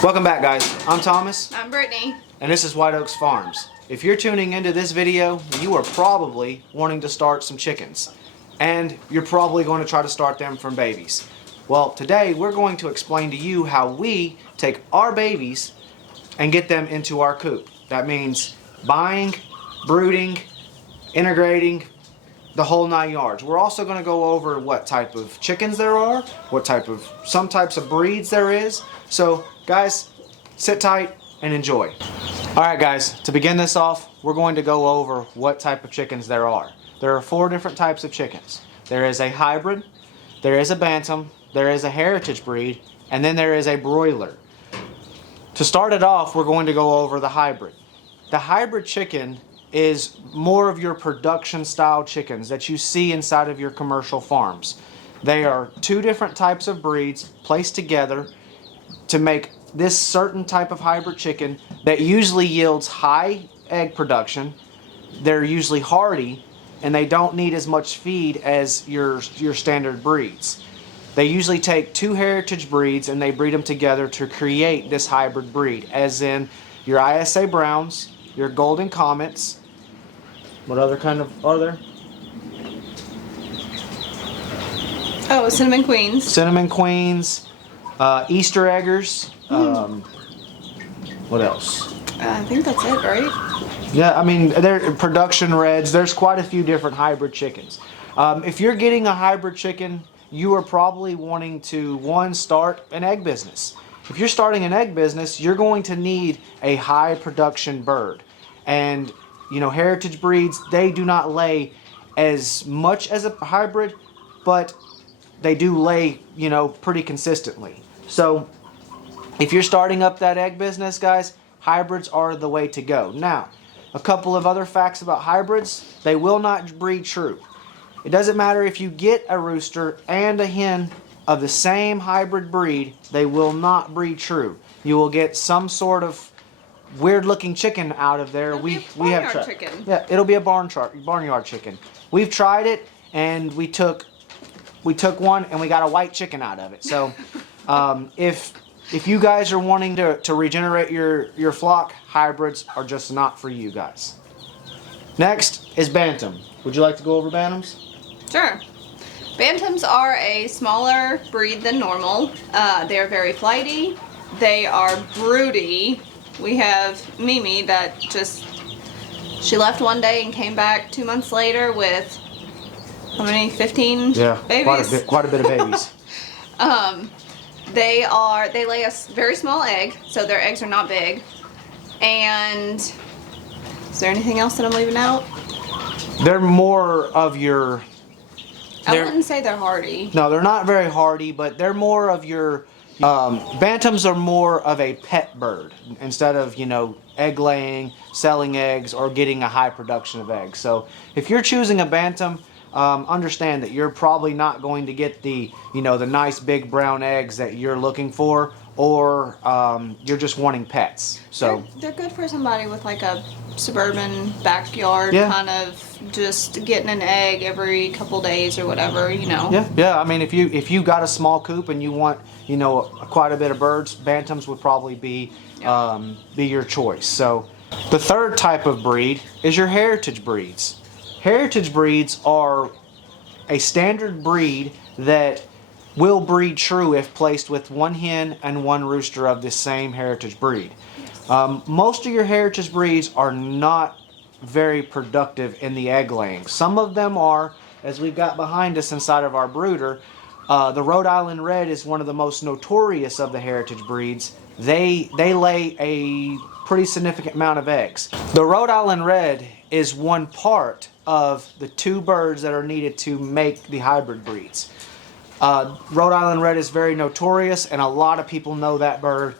Welcome back, guys. I'm Thomas. I'm Brittany. And this is White Oaks Farms. If you're tuning into this video, you are probably wanting to start some chickens. And you're probably going to try to start them from babies. Well, today we're going to explain to you how we take our babies and get them into our coop. That means buying, brooding, integrating, the whole 9 yards. We're also going to go over what type of chickens there are, some types of breeds there is. So guys, sit tight and enjoy. Alright guys, to begin this off, we're going to go over what type of chickens there are. There are 4 different types of chickens. There is a hybrid, there is a bantam, there is a heritage breed, and then there is a broiler. To start it off, we're going to go over the hybrid. The hybrid chicken is more of your production style chickens that you see inside of your commercial farms. They are 2 different types of breeds placed together to make this certain type of hybrid chicken that usually yields high egg production. They're usually hardy and they don't need as much feed as your standard breeds. They usually take 2 heritage breeds and they breed them together to create this hybrid breed, as in your ISA Browns, your Golden Comets. What other kind of are there? Oh, Cinnamon Queens. Cinnamon Queens, Easter Eggers. What else? I think that's it, right? Yeah, I mean, they're production reds. There's quite a few different hybrid chickens. If you're getting a hybrid chicken, you are probably wanting to, start an egg business. If you're starting an egg business, you're going to need a high production bird. And, you know, heritage breeds, they do not lay as much as a hybrid, but they do lay, you know, pretty consistently. So if you're starting up that egg business, guys, hybrids are the way to go. Now, a couple of other facts about hybrids: they will not breed true. It doesn't matter if you get a rooster and a hen of the same hybrid breed, they will not breed true. You will get some sort of weird looking chicken out of there. We have tried. Chicken. Yeah, it'll be a barnyard chicken. We've tried it and we took one and we got a white chicken out of it. So if you guys are wanting to regenerate your flock, hybrids are just not for you guys. Next is bantam. Would you like to go over bantams? Sure. Bantams are a smaller breed than normal. They are very flighty. They are broody. We have Mimi that she left one day and came back 2 months later with how many? 15 babies? Quite a bit of babies. They lay a very small egg, so their eggs are not big. And is there anything else that I'm leaving out? They're more of your... I wouldn't say they're hardy. No, they're not very hardy, but they're more of your... bantams are more of a pet bird instead of, you know, egg laying, selling eggs, or getting a high production of eggs. So if you're choosing a bantam, understand that you're probably not going to get the, you know, the nice big brown eggs that you're looking for, or you're just wanting pets. So they're good for somebody with like a suburban backyard, kind of just getting an egg every couple days or whatever, you know. Yeah. I mean, if you got a small coop and you want, you know, quite a bit of birds, bantams would probably be your choice. So the third type of breed is your heritage breeds. Heritage breeds are a standard breed that will breed true if placed with 1 hen and 1 rooster of the same heritage breed. Most of your heritage breeds are not very productive in the egg laying. Some of them are, as we've got behind us inside of our brooder. The Rhode Island Red is one of the most notorious of the heritage breeds. They lay a pretty significant amount of eggs. The Rhode Island Red is one part of the 2 birds that are needed to make the hybrid breeds. Rhode Island Red is very notorious, and a lot of people know that bird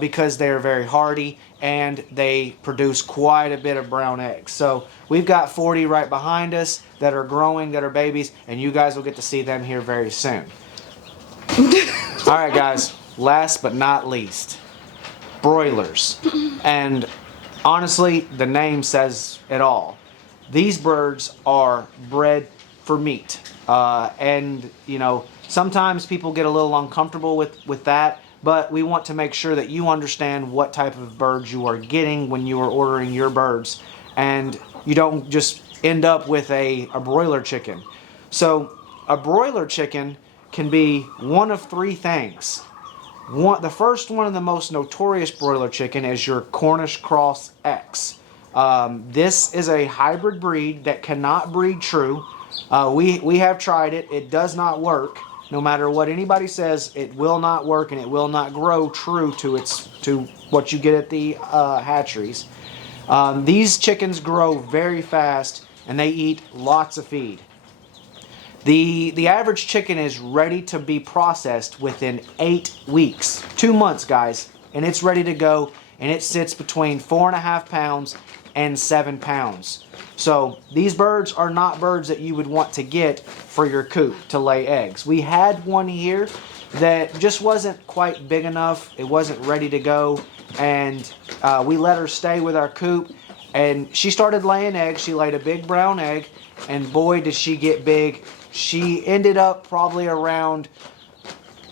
because they are very hardy and they produce quite a bit of brown eggs. So we've got 40 right behind us that are growing, that are babies, and you guys will get to see them here very soon. Alright guys, last but not least, broilers. And honestly, the name says it all. These birds are bred for meat. And, you know, sometimes people get a little uncomfortable with that, but we want to make sure that you understand what type of birds you are getting when you are ordering your birds, and you don't just end up with a broiler chicken. So a broiler chicken can be one of three things. The first one, and the most notorious broiler chicken, is your Cornish Cross X. This is a hybrid breed that cannot breed true. We have tried it. It does not work. No matter what anybody says, it will not work, and it will not grow true to what you get at the hatcheries. These chickens grow very fast, and they eat lots of feed. The average chicken is ready to be processed within 8 weeks, 2 months, guys, and it's ready to go, and it sits between 4.5 pounds and 7 pounds. So these birds are not birds that you would want to get for your coop to lay eggs. We had one here that just wasn't quite big enough. It wasn't ready to go, and we let her stay with our coop, and she started laying eggs. She laid a big brown egg, and boy did she get big. She ended up probably around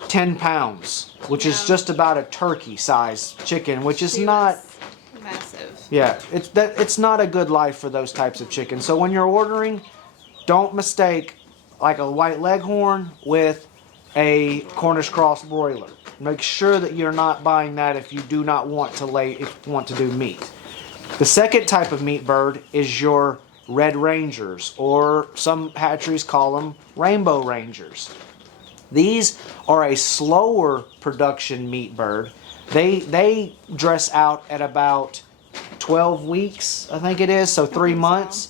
10 pounds, which is just about a turkey size chicken, which is not massive. Yeah, it's not a good life for those types of chickens. So when you're ordering, don't mistake like a white leghorn with a Cornish cross broiler. Make sure that you're not buying that if you do not want to do meat. The second type of meat bird is your Red Rangers, or some hatcheries call them Rainbow Rangers. These are a slower production meat bird. They dress out at about 12 weeks, I think it is, so 3 months.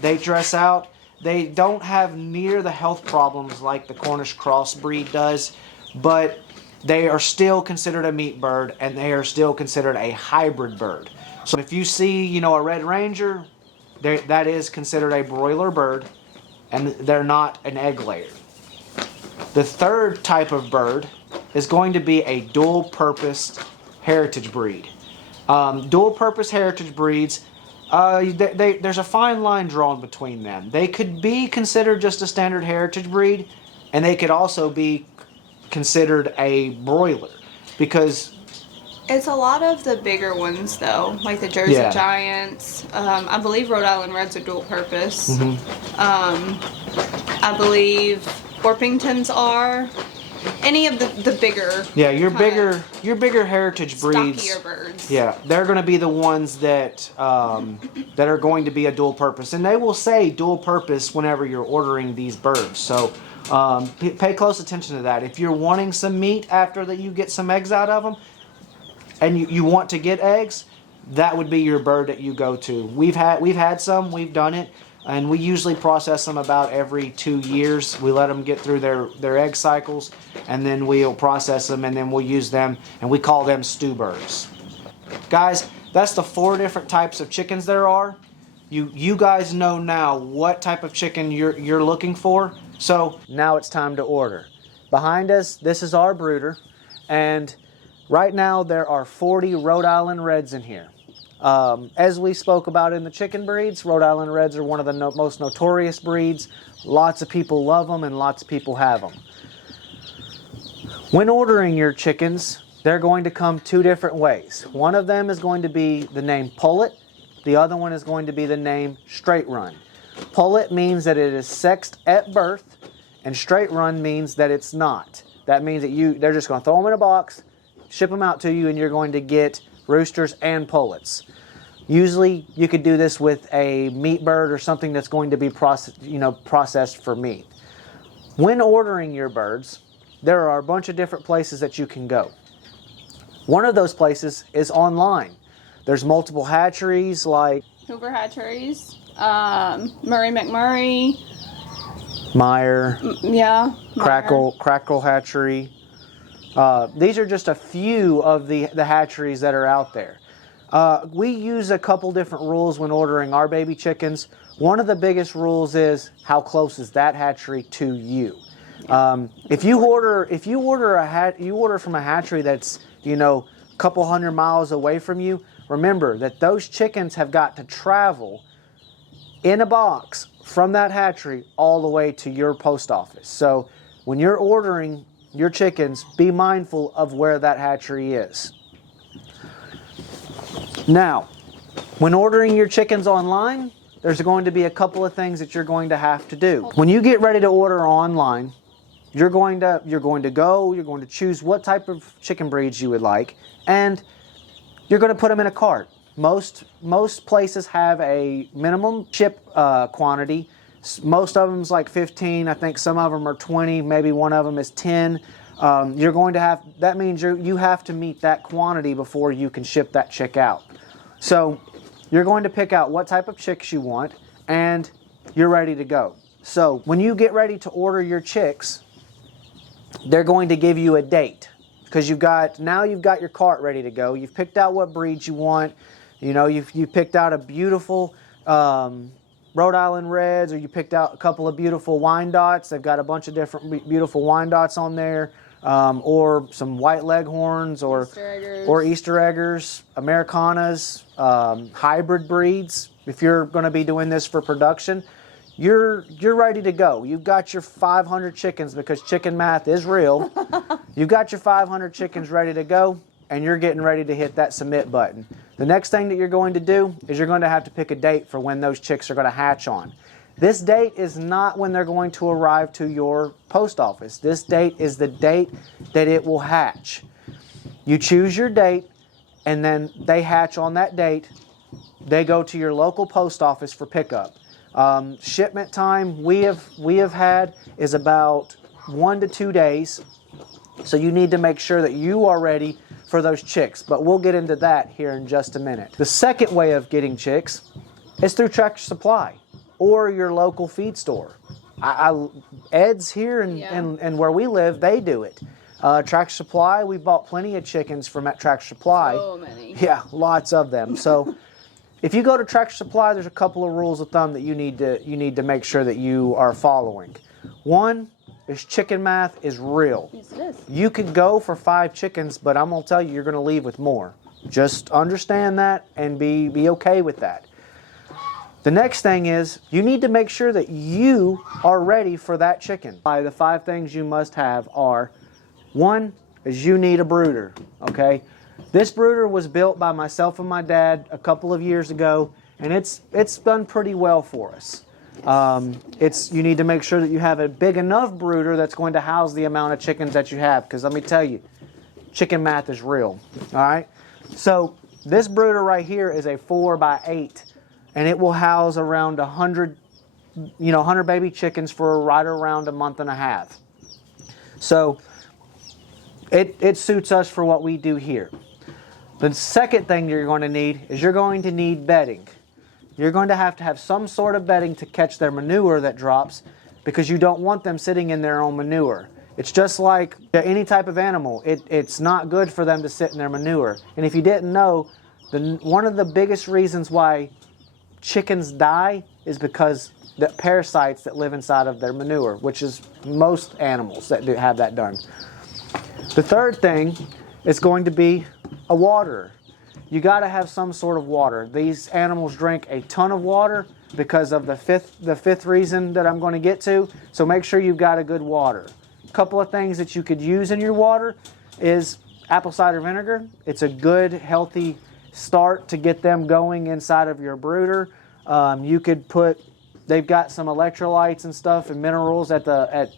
They dress out. They don't have near the health problems like the Cornish cross breed does, but they are still considered a meat bird, and they are still considered a hybrid bird. So if you see, a Red Ranger, that is considered a broiler bird, and they're not an egg layer. The third type of bird is going to be a dual-purpose heritage breed. Dual-purpose heritage breeds, there's a fine line drawn between them. They could be considered just a standard heritage breed, and they could also be considered a broiler, because it's a lot of the bigger ones, though, like the Jersey Giants. I believe Rhode Island Reds are dual purpose. I believe Orpingtons are. Any of the bigger. Yeah, your bigger heritage breeds. Stockier birds. Yeah, they're going to be the ones that that are going to be a dual purpose, and they will say dual purpose whenever you're ordering these birds. So pay close attention to that. If you're wanting some meat after that you get some eggs out of them, and you want to get eggs, that would be your bird that you go to. We've had some, we've done it, and we usually process them about every 2 years. We let them get through their egg cycles, and then we'll process them, and then we'll use them, and we call them stew birds. Guys, that's the 4 different types of chickens there are. You guys know now what type of chicken you're looking for, so now it's time to order. Behind us, this is our brooder, and right now there are 40 Rhode Island Reds in here. As we spoke about in the chicken breeds, Rhode Island Reds are one of the most notorious breeds. Lots of people love them, and lots of people have them. When ordering your chickens, they're going to come 2 different ways. One of them is going to be the name Pullet. The other one is going to be the name Straight Run. Pullet means that it is sexed at birth, and Straight Run means that it's not. That means that they're just going to throw them in a box, ship them out to you, and you're going to get roosters and pullets. Usually you could do this with a meat bird or something that's going to be processed for meat. When ordering your birds, there are a bunch of different places that you can go. One of those places is online. There's multiple hatcheries like Hoover Hatcheries, Murray McMurray, Meyer, Meyer. Crackle Hatchery. These are just a few of the hatcheries that are out there. We use a couple different rules when ordering our baby chickens. One of the biggest rules is how close is that hatchery to you. If you order from a hatchery that's a couple hundred miles away from you, remember that those chickens have got to travel in a box from that hatchery all the way to your post office. So when you're ordering your chickens, be mindful of where that hatchery is. Now, when ordering your chickens online, there's going to be a couple of things that you're going to have to do. When you get ready to order online, you're going to choose what type of chicken breeds you would like, and you're going to put them in a cart. Most places have a minimum ship quantity. Most of them's like 15. I think some of them are 20. Maybe one of them is 10. You're going to have, that means you have to meet that quantity before you can ship that chick out. So you're going to pick out what type of chicks you want, and you're ready to go. So when you get ready to order your chicks, they're going to give you a date, because you've got your cart ready to go. You've picked out what breeds you want. You've picked out a beautiful Rhode Island Reds, or you picked out a couple of beautiful Wyandottes. They've got a bunch of different beautiful Wyandottes on there, or some white Leghorns, or Easter Eggers, Americanas, hybrid breeds. If you're going to be doing this for production, you're ready to go. You've got your 500 chickens, because chicken math is real. You've got your 500 chickens ready to go, and you're getting ready to hit that submit button. The next thing that you're going to do is you're going to have to pick a date for when those chicks are going to hatch on. This date is not when they're going to arrive to your post office. This date is the date that it will hatch. You choose your date, and then they hatch on that date. They go to your local post office for pickup. Shipment time we have had is about 1 to 2 days. So you need to make sure that you are ready for those chicks, but we'll get into that here in just a minute. The second way of getting chicks is through Tractor Supply or your local feed store. Ed's here and where we live, they do it. Tractor Supply, we bought plenty of chickens from at Tractor Supply. So many. Yeah, lots of them. So if you go to Tractor Supply, there's a couple of rules of thumb that you need to make sure that you are following. One is chicken math is real. Yes, it is. You could go for 5 chickens, but I'm going to tell you, you're going to leave with more. Just understand that and be okay with that. The next thing is you need to make sure that you are ready for that chicken. The 5 things you must have are, 1 is you need a brooder, okay? This brooder was built by myself and my dad a couple of years ago, and it's done pretty well for us. You need to make sure that you have a big enough brooder that's going to house the amount of chickens that you have, because let me tell you, chicken math is real. All right, so this brooder right here is a 4x8, and it will house around 100 baby chickens for right around a month and a half. So it suits us for what we do here. The second thing you're going to need is you're going to need bedding. You're going to have some sort of bedding to catch their manure that drops, because you don't want them sitting in their own manure. It's just like any type of animal. It's not good for them to sit in their manure. And if you didn't know, one of the biggest reasons why chickens die is because the parasites that live inside of their manure, which is most animals that do have that done. The third thing is going to be a waterer. You got to have some sort of water. These animals drink a ton of water because of the fifth reason that I'm going to get to. So make sure you've got a good water. A couple of things that you could use in your water is apple cider vinegar. It's a good, healthy start to get them going inside of your brooder. You could they've got some electrolytes and stuff and minerals at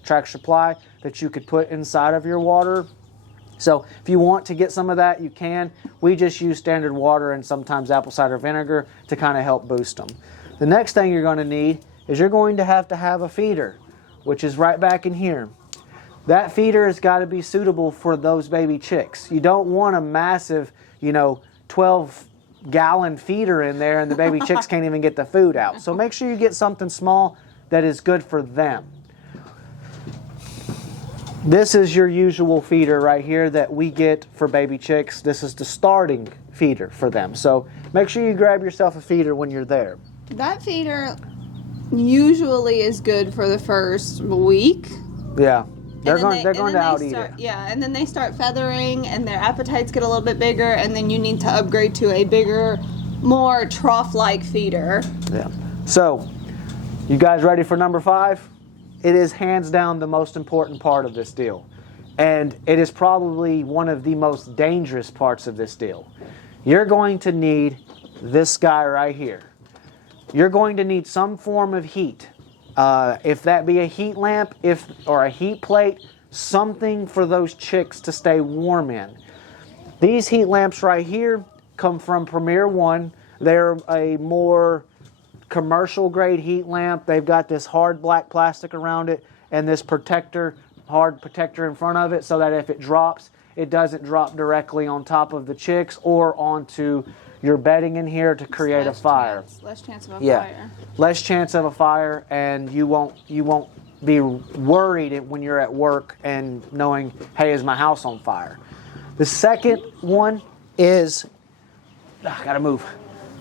Tractor Supply that you could put inside of your water. So if you want to get some of that, you can. We just use standard water and sometimes apple cider vinegar to kind of help boost them. The next thing you're going to need is you're going to have a feeder, which is right back in here. That feeder has got to be suitable for those baby chicks. You don't want a massive, 12-gallon feeder in there and the baby chicks can't even get the food out. So make sure you get something small that is good for them. This is your usual feeder right here that we get for baby chicks. This is the starting feeder for them. So make sure you grab yourself a feeder when you're there. That feeder usually is good for the first week. Yeah. They're going to out-eat it. Yeah, and then they start feathering and their appetites get a little bit bigger, and then you need to upgrade to a bigger, more trough-like feeder. Yeah. So, you guys ready for number 5? It is hands down the most important part of this deal. and it is probably one of the most dangerous parts of this deal. You're going to need this guy right here. You're going to need some form of heat. If that be a heat lamp, or a heat plate, something for those chicks to stay warm in. These heat lamps right here come from Premier One. They're a more commercial grade heat lamp. They've got this hard black plastic around it and this hard protector in front of it, so that if it drops, it doesn't drop directly on top of the chicks or onto your bedding in here to create a fire. Less chance of a Yeah, fire. less chance of a fire, and you won't be worried when you're at work and knowing, hey, is my house on fire? The second one is, gotta move.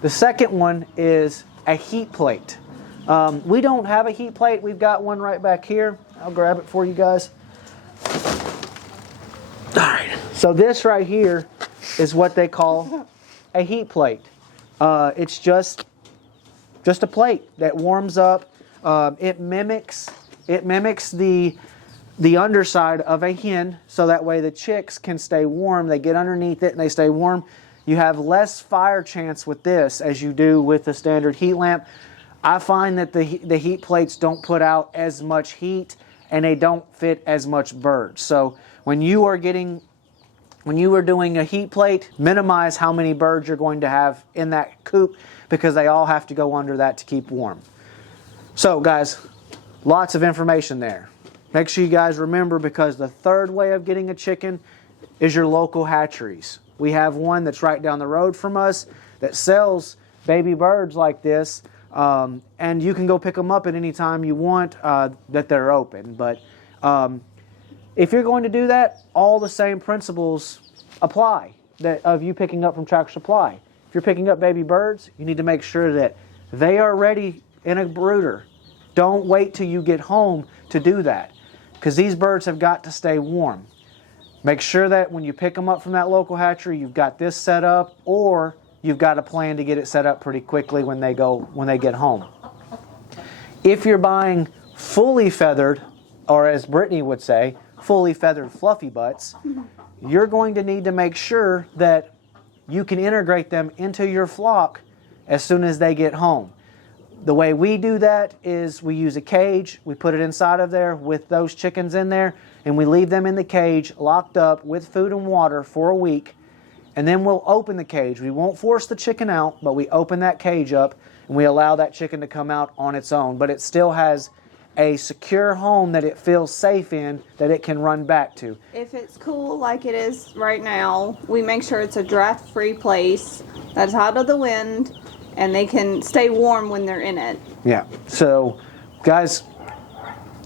The second one is a heat plate. We don't have a heat plate. We've got one right back here. I'll grab it for you guys. All right. So this right here is what they call a heat plate. It's just a plate that warms up. It mimics the underside of a hen, so that way the chicks can stay warm. They get underneath it and they stay warm. You have less fire chance with this as you do with the standard heat lamp. I find that the heat plates don't put out as much heat and they don't fit as much birds. So when you are doing a heat plate, minimize how many birds you're going to have in that coop, because they all have to go under that to keep warm. So guys, lots of information there. Make sure you guys remember, because the third way of getting a chicken is your local hatcheries. We have one that's right down the road from us that sells baby birds like this, and you can go pick them up at any time you want that they're open. But if you're going to do that, all the same principles apply of you picking up from Tractor Supply. If you're picking up baby birds, you need to make sure that they are ready in a brooder. Don't wait till you get home to do that, because these birds have got to stay warm. Make sure that when you pick them up from that local hatchery, you've got this set up, or you've got a plan to get it set up pretty quickly when they get home. If you're buying fully feathered, or as Brittany would say, fully feathered fluffy butts, you're going to need to make sure that you can integrate them into your flock as soon as they get home. The way we do that is we use a cage, we put it inside of there with those chickens in there, and we leave them in the cage locked up with food and water for a week, and then we'll open the cage. We won't force the chicken out, but we open that cage up and we allow that chicken to come out on its own, but it still has a secure home that it feels safe in, that it can run back to. If it's cool like it is right now, we make sure it's a draft-free place that's out of the wind, and they can stay warm when they're in it. Yeah, so guys,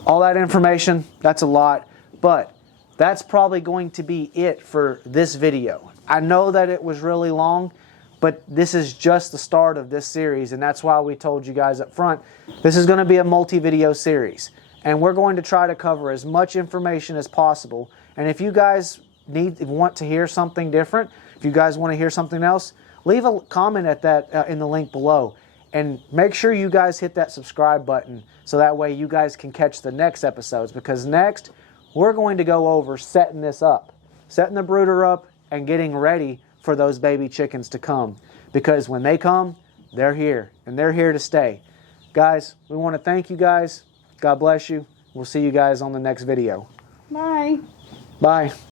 all that information, that's a lot, but that's probably going to be it for this video. I know that it was really long, but this is just the start of this series, and that's why we told you guys up front, this is going to be a multi-video series, and we're going to try to cover as much information as possible. And if you guys want to hear something different, if you guys want to hear something else, leave a comment at that in the link below, and make sure you guys hit that subscribe button so that way you guys can catch the next episodes, because next we're going to go over setting the brooder up and getting ready for those baby chickens to come, because when they come, they're here and they're here to stay. Guys, we want to thank you guys. God bless you. We'll see you guys on the next video. Bye. Bye.